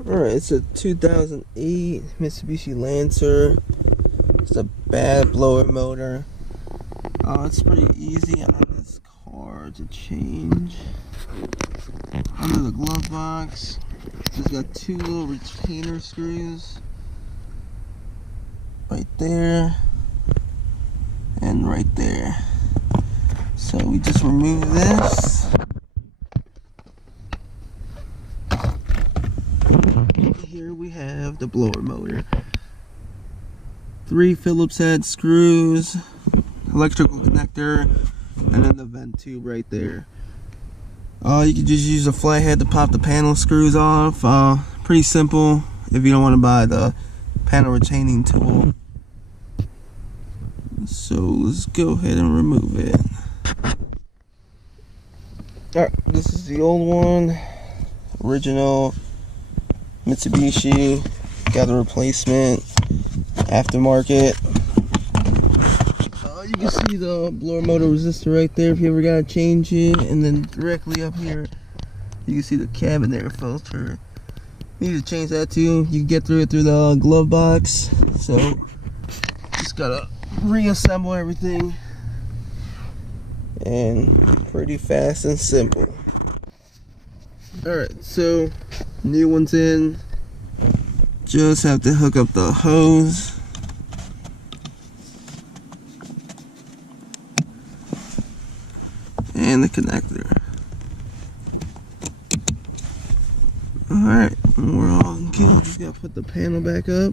Alright, it's a 2008 Mitsubishi Lancer. It's a bad blower motor. It's pretty easy on this car to change. Under the glove box, it's got two little retainer screws right there and right there. So we just remove this. Here we have the blower motor. 3 Phillips head screws, electrical connector, and then the vent tube right there. You can just use a flathead to pop the panel screws off. Pretty simple if you don't want to buy the panel retaining tool. So let's go ahead and remove it. Alright, this is the old one. Original Mitsubishi. Got a replacement. Aftermarket. You can see the blower motor resistor right there if you ever gotta change it, and then directly up here you can see the cabin air filter. You need to change that too. You can get through it through the glove box, so just gotta reassemble everything, and pretty fast and simple. Alright, so new one's in. Just have to hook up the hose. And the connector. Alright, we're all good. Just gotta put the panel back up.